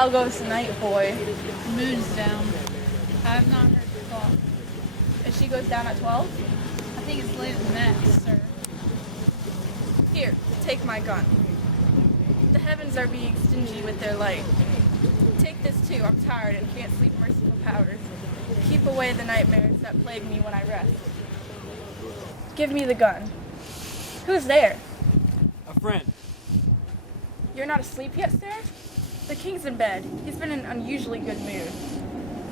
How goes the night, boy? The moon's down. I have not heard the clock. And she goes down at 12? I think it's later than that, sir. Here, take my gun. The heavens are being stingy with their light. Take this too, I'm tired and can't sleep merciful powers. Keep away the nightmares that plague me when I rest. Give me the gun. Who's there? A friend. You're not asleep yet, sir? The king's in bed. He's been in an unusually good mood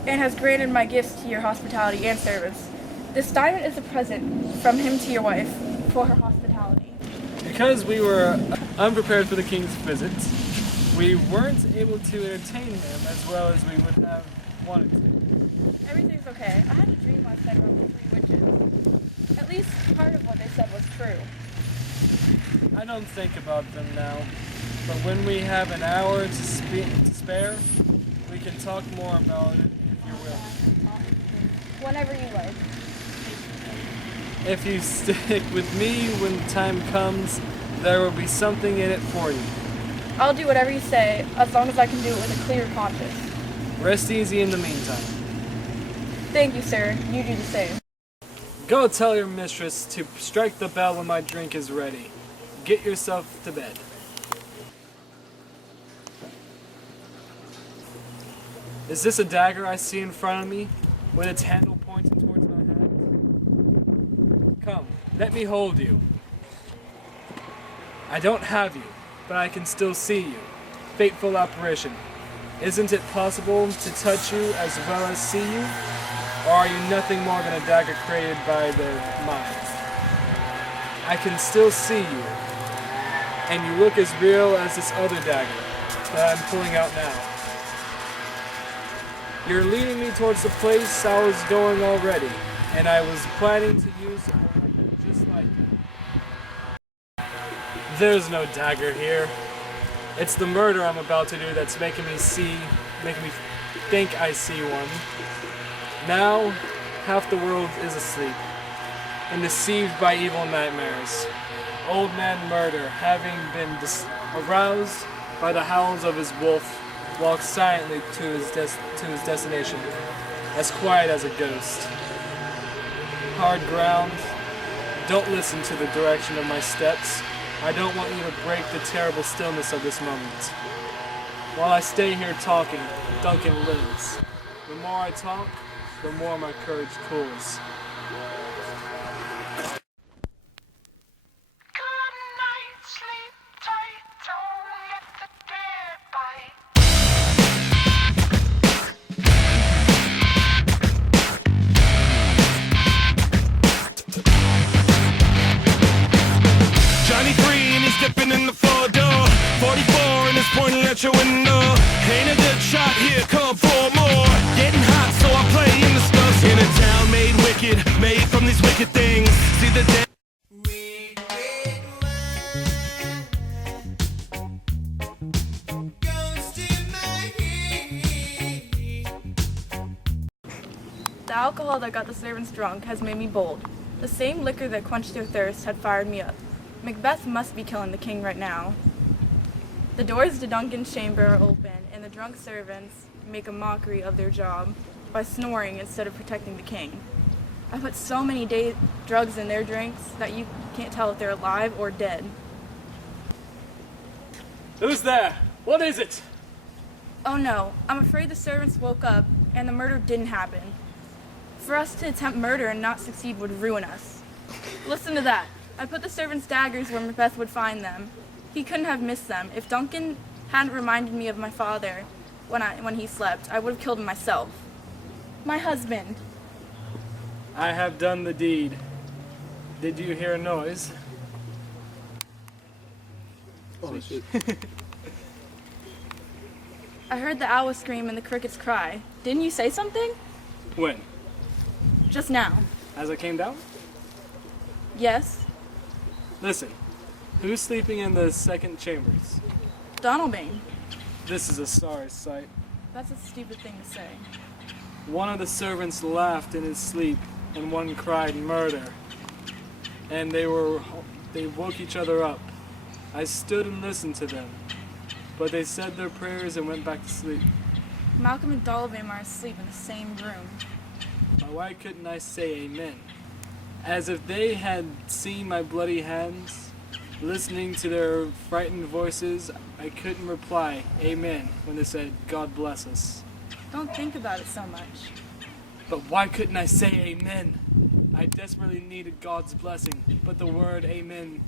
and has granted my gifts to your hospitality and service. This diamond is a present from him to your wife for her hospitality. Because we were unprepared for the king's visit, we weren't able to entertain him as well as we would have wanted to. Everything's okay. I had a dream last night about the three witches. At least part of what they said was true. I don't think about them now, but when we have an hour to spare, we can talk more about it if you will. Whenever you like. If you stick with me when the time comes, there will be something in it for you. I'll do whatever you say, as long as I can do it with a clear conscience. Rest easy in the meantime. Thank you, sir. You do the same. Go tell your mistress to strike the bell when my drink is ready. Get yourself to bed. Is this a dagger I see in front of me, with its handle pointing towards my hand? Come, let me hold you. I don't have you, but I can still see you. Fateful apparition. Isn't it possible to touch you as well as see you? Or are you nothing more than a dagger created by the mind? I can still see you, and you look as real as this other dagger that I'm pulling out now. You're leading me towards the place I was going already, and I was planning to use a weapon just like it. There's no dagger here. It's the murder I'm about to do that's making me think I see one. Now, half the world is asleep and deceived by evil nightmares. Old man Murder, having been aroused by the howls of his wolf, walks silently to his destination, as quiet as a ghost. Hard ground. Don't listen to the direction of my steps. I don't want you to break the terrible stillness of this moment. While I stay here talking, Duncan lives. The more I talk, the more my courage cools. Stepping in the front door, 44 and it's pointing at your window. Ain't a good shot here, come for more. Getting hot, so I play in the stuff. In a town made wicked, made from these wicked things. See the day. The alcohol that got the servants drunk has made me bold. The same liquor that quenched their thirst had fired me up. Macbeth must be killing the king right now. The doors to Duncan's chamber are open, and the drunk servants make a mockery of their job by snoring instead of protecting the king. I put so many drugs in their drinks that you can't tell if they're alive or dead. Who's there? What is it? Oh no, I'm afraid the servants woke up and the murder didn't happen. For us to attempt murder and not succeed would ruin us. Listen to that. I put the servants' daggers where Macbeth would find them. He couldn't have missed them. If Duncan hadn't reminded me of my father when he slept, I would have killed him myself. My husband. I have done the deed. Did you hear a noise? Oh shit. I heard the owl scream and the crickets cry. Didn't you say something? When? Just now. As I came down? Yes. Listen, who's sleeping in the second chambers? Donalbain. This is a sorry sight. That's a stupid thing to say. One of the servants laughed in his sleep, and one cried murder. And they woke each other up. I stood and listened to them. but they said their prayers and went back to sleep. Malcolm and Donovan are asleep in the same room. But why couldn't I say amen? As if they had seen my bloody hands, listening to their frightened voices, I couldn't reply amen when they said, God bless us. Don't think about it so much. But why couldn't I say amen? I desperately needed God's blessing, but the word amen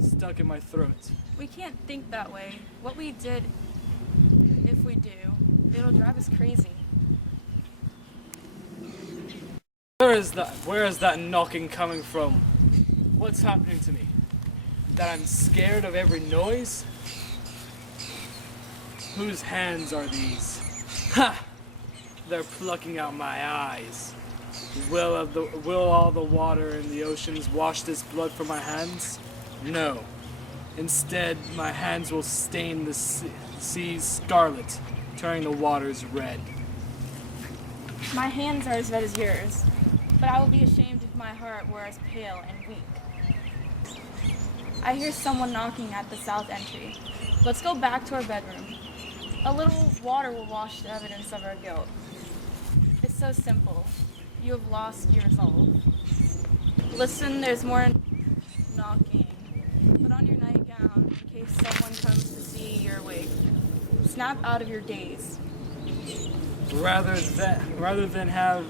stuck in my throat. We can't think that way. What we did, if we do, it'll drive us crazy. Where is that knocking coming from? What's happening to me? That I'm scared of every noise? Whose hands are these? Ha! They're plucking out my eyes. Will all the water in the oceans wash this blood from my hands? No. Instead, my hands will stain the seas scarlet, turning the waters red. My hands are as red as yours, but I will be ashamed if my heart were as pale and weak. I hear someone knocking at the south entry. Let's go back to our bedroom. A little water will wash the evidence of our guilt. It's so simple. You have lost your resolve. Listen, there's more knocking. Put on your nightgown in case someone comes to see you're awake. Snap out of your daze. Rather than have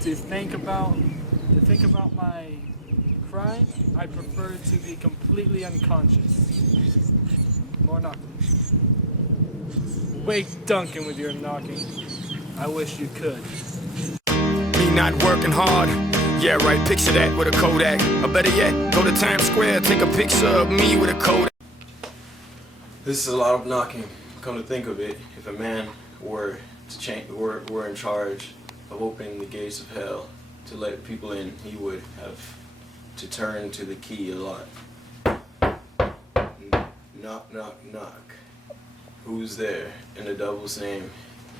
to think about my crime, I prefer to be completely unconscious. More knocking. Wake Duncan with your knocking. I wish you could. Me not working hard. Yeah, right, picture that with a Kodak. Or better yet, go to Times Square, take a picture of me with a Kodak. This is a lot of knocking. Come to think of it, if a man were in charge of opening the gates of hell to let people in, he would have to turn to the key a lot. Knock, knock, knock. Who's there? In the devil's name.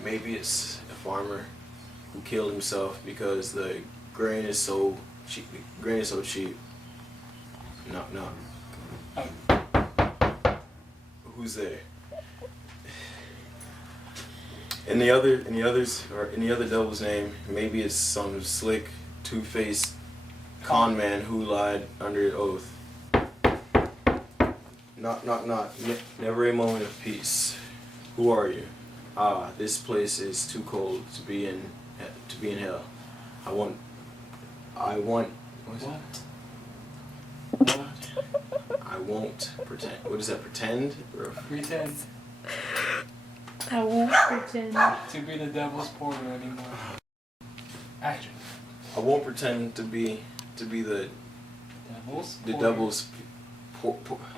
Maybe it's a farmer who killed himself because the grain is so cheap. Knock, knock. Who's there? In the other devil's name, maybe it's some slick, two-faced con man who lied under an oath. Knock, knock, knock. Never a moment of peace. Who are you? Ah, this place is too cold to be in hell. I want. What? I won't pretend. What is that? Pretend? Or Pretend I won't pretend. to be the devil's porter anymore. Action. I won't pretend to be the devil's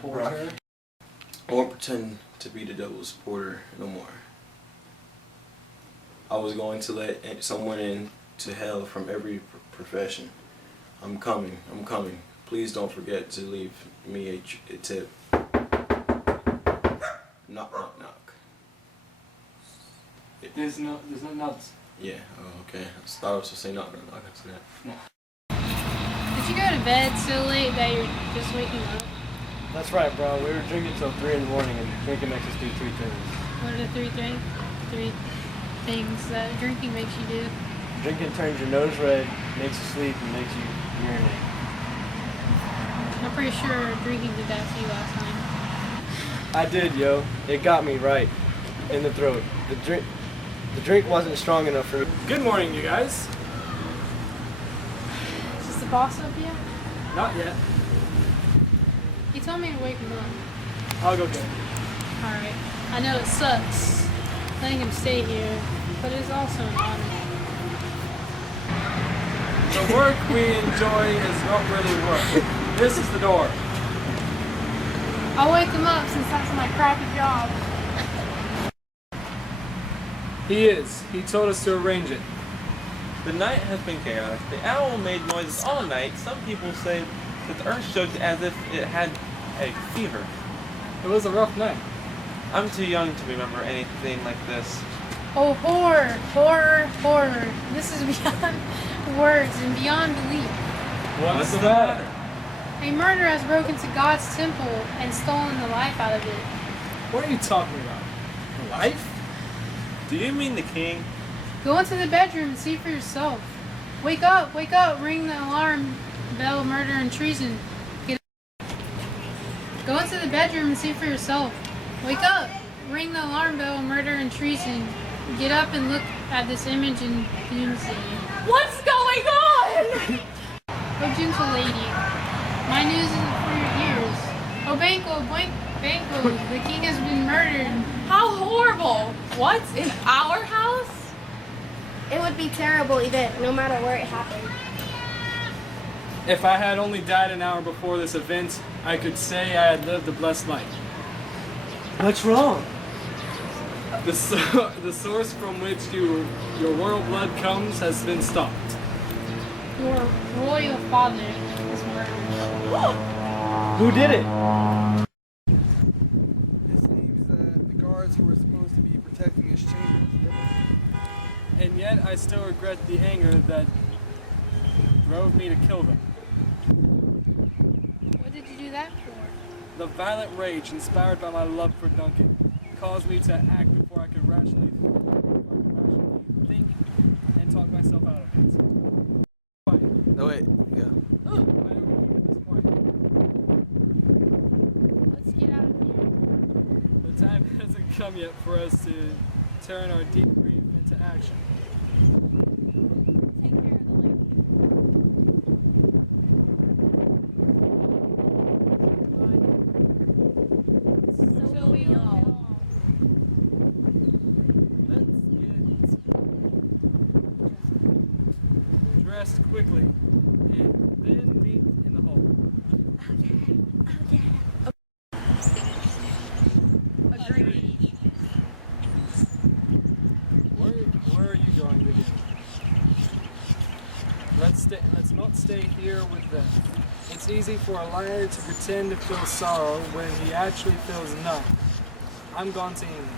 porter. I won't pretend to be the devil's porter no more. I was going to let someone in to hell from every profession. I'm coming. Please don't forget to leave me a tip. Knock, knock, knock. There's no nuts. Yeah, oh, okay. I thought I was supposed to say knock, knock, knock after that. Did you go to bed so late that you're just waking up? That's right, bro. We were drinking till 3 in the morning, and drinking makes us do 3 things. What are the three things that drinking makes you do? Drinking turns your nose red, makes you sleep, and makes you urinate. I'm pretty sure drinking did that to you last time. I did, yo. It got me right in the throat. The drink wasn't strong enough for me. Good morning, you guys. Is this the boss up yet? Not yet. He told me to wake him up. I'll go get it. Alright. I know it sucks letting him stay here, but it's also an honor. The work we enjoy is not really work. This is the door. I'll wake him up since that's my crappy job. He is. He told us to arrange it. The night has been chaotic. The owl made noises all night. Some people say that the earth shook as if it had a fever. It was a rough night. I'm too young to remember anything like this. Oh, horror, horror, horror. This is beyond words and beyond belief. What's the matter? A murderer has broken into God's temple and stolen the life out of it. What are you talking about? wife? Do you mean the king? Go into the bedroom and see for yourself. Wake up, ring the alarm bell, murder and treason. Get up. Go into the bedroom and see for yourself. Wake up, ring the alarm bell, murder and treason. Get up and look at this image in doomsday. What's going on? Oh, gentle lady, my news is for your ears. Oh, Banquo, the king has been murdered. How horrible! What? In our house? It would be terrible event, no matter where it happened. If I had only died an hour before this event, I could say I had lived a blessed life. What's wrong? The source from which your royal blood comes has been stopped. Your royal father is murdered. Who did it? It seems that the guards who were supposed to be protecting his chambers did it. And yet I still regret the anger that drove me to kill them. What did you do that for? The violent rage inspired by my love for Duncan caused me to act before I could rationally think and talk myself out of it. Quiet. No, wait, yeah. I overcame this quiet. Let's get out of here. The time hasn't come yet for us to turn our deep grief into action. Take care of the lady. So we all. Let's get dressed quickly and then meet in the hall. Agreed. Where are you going to begin? Let's not stay here with them. It's easy for a liar to pretend to feel sorrow when he actually feels none. I'm going to England.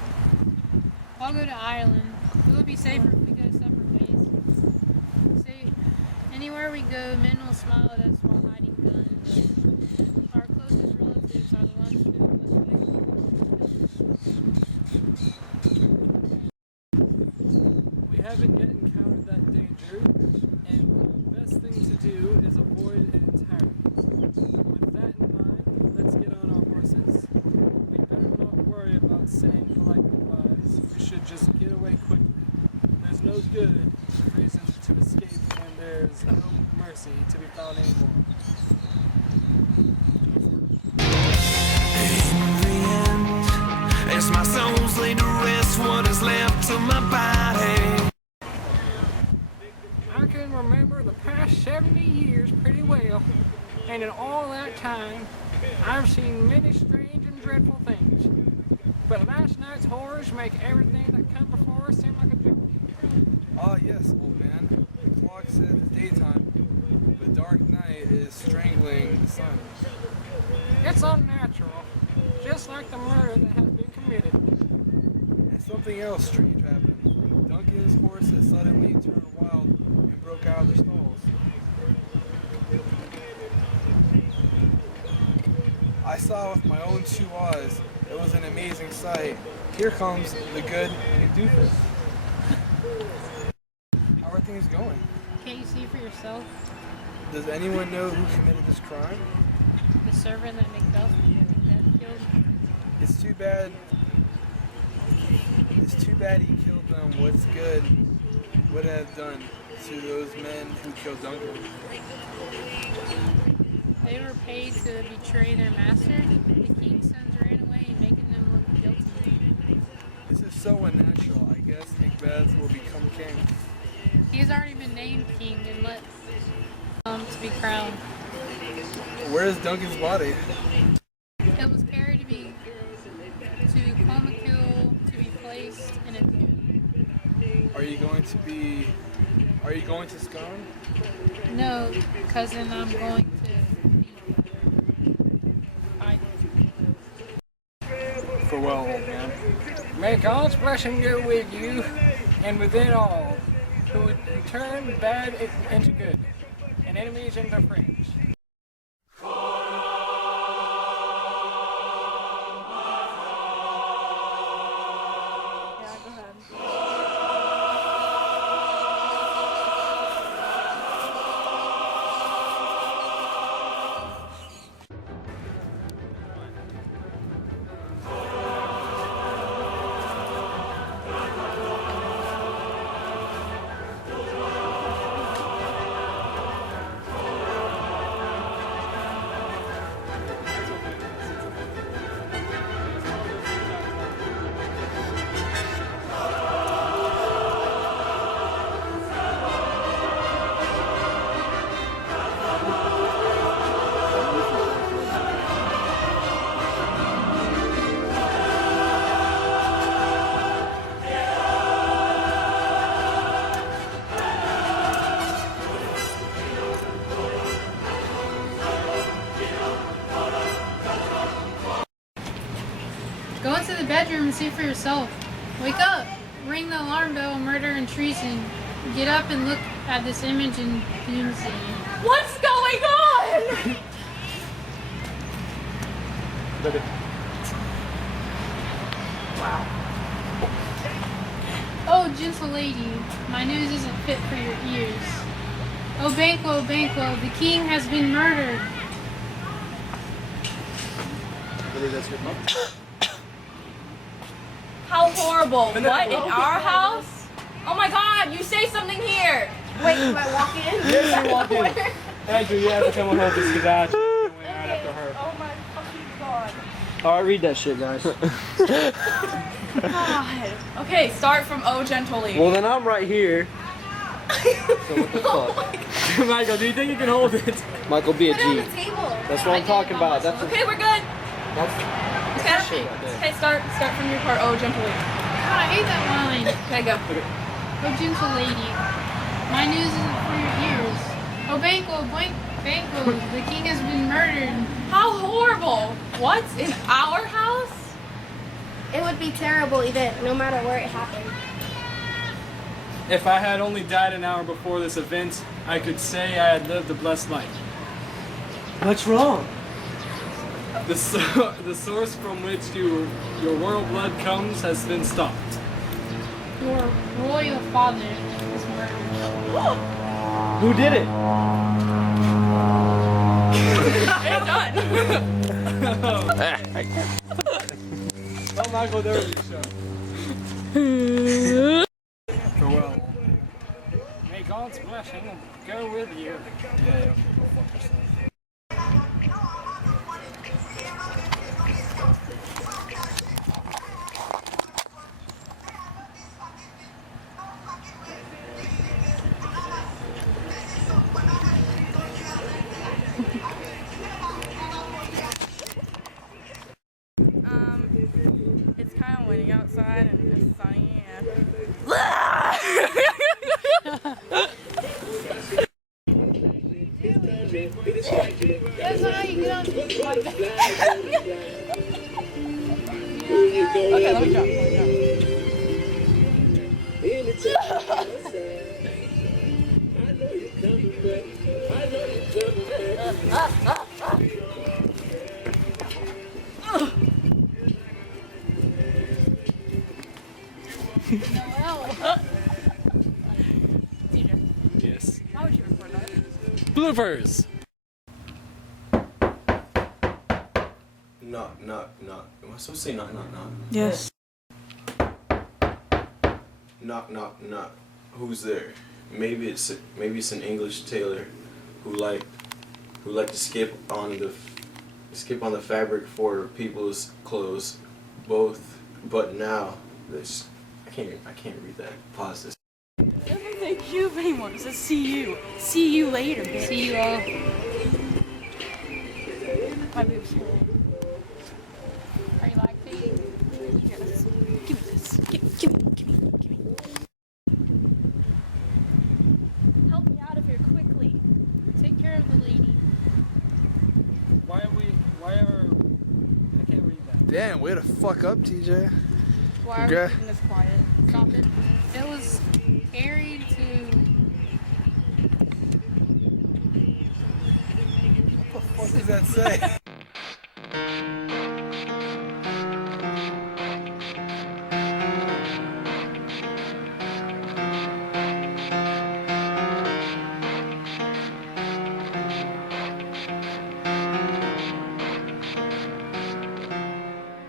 I'll go to Ireland. It will be safer if we go separate ways. See, anywhere we go, men will smile at us while hiding guns. Our closest relatives are the ones who We haven't yet encountered that danger, and the best thing to do is avoid it entirely. With that in mind, let's get on our horses. We better not worry about saying polite goodbyes. We should just get away quickly. There's no good reason to escape when there's no mercy to be found anymore. In the end, as my soul's laid to rest, what is left of my body? I can remember the past 70 years pretty well, and in all that time, I've seen many strange and dreadful things. But last night's horrors make everything that come before us seem like a joke. Ah, yes, old man. The clock says it's daytime. The dark night is strangling the sun. It's unnatural, just like the murder that has been committed. And something else strange happened. Duncan's horses suddenly turned wild and broke out of their stalls. I saw with my own two eyes. It was an amazing sight. Here comes the good McDoofus. How are things going? Can't you see for yourself? Does anyone know who committed this crime? The servant that Macbeth killed? It's too bad. It's too bad he killed them. What's good would have done to those men who killed Duncan? They were paid to betray their master. The king's sons ran away, making them look guilty. This is so unnatural. I guess Macbeth will become king. He has already been named king and let to be crowned. Where is Duncan's body? It was carried to Clonmacil to be placed in a tomb. Are you going to Scone? No, cousin, I'm going to fight. Farewell, old man. May God's blessing go with you, and within all, who would turn bad into good, and enemies into friends. bedroom and see for yourself. Wake up! Ring the alarm bell, murder and treason. Get up and look at this image in doomsday. What's going on? Wow. Oh, gentle lady, my news isn't fit for your ears. Oh, Banquo, Banquo, the king has been murdered. How horrible. What, in our house? Oh my god, you say something here. Wait, do I walk in? Yes, you walk in. Andrew, you have to come and help us get out. Right after her. Oh my fucking god. Alright, read that shit, guys. God. Okay, start from Oh Gentle Lady. Well, then I'm right here. So what the fuck? Michael, do you think you can hold it? Michael, be a Put it on G. the table. That's what I'm talking about. That's Okay, we're good. Okay, shit right there. okay, start from your part. Oh Gentle Lady. God, I hate that line. Okay, go. Oh, gentle lady, my news isn't for your ears. Oh, Banquo, Banquo, the king has been murdered. How horrible. What? In our house? It would be terrible event, no matter where it happened. If I had only died an hour before this event, I could say I had lived a blessed life. What's wrong? The source from which your royal blood comes has been stopped. Your royal father is murdered. Who did it? It's done. Oh, Michael, there was your show. Farewell. May God's blessing go with you. Yeah, go fuck yourself. It's kind of windy outside and it's sunny and... That's not how you get on this podcast. Okay, let me jump. Yes. How would you record that? Bloopers! Knock, knock, knock. Am I supposed to say knock, knock, knock? Yes. Knock, knock, knock. Who's there? Maybe it's an English tailor who like to skip on the fabric for people's clothes, but now this I can't read that. Pause this. It doesn't say cube anymore. It says see you. See you later, bitch. See you all. My boobs. Are you lactating? Yes. Give me this. Give me. Help me out of here quickly. Take care of the lady. I can't read that. Damn, way to fuck up, TJ. Why are we Okay. keeping this quiet? Stop it. It was carried to... What does that say?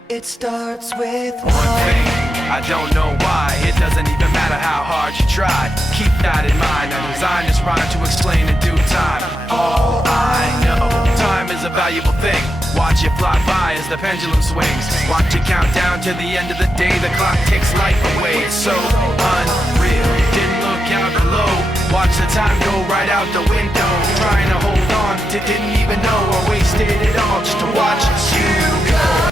It starts with One thing, I don't know why. It doesn't even matter how hard you try. Keep that in mind. I designed this rhyme to explain in due time. All I know, time is a valuable thing. Watch it fly by as the pendulum swings. Watch it count down to the end of the day. The clock takes life away. It's so unreal. Didn't look out below. Watch the time go right out the window. Trying to hold on, didn't even know I wasted it all just to watch you go.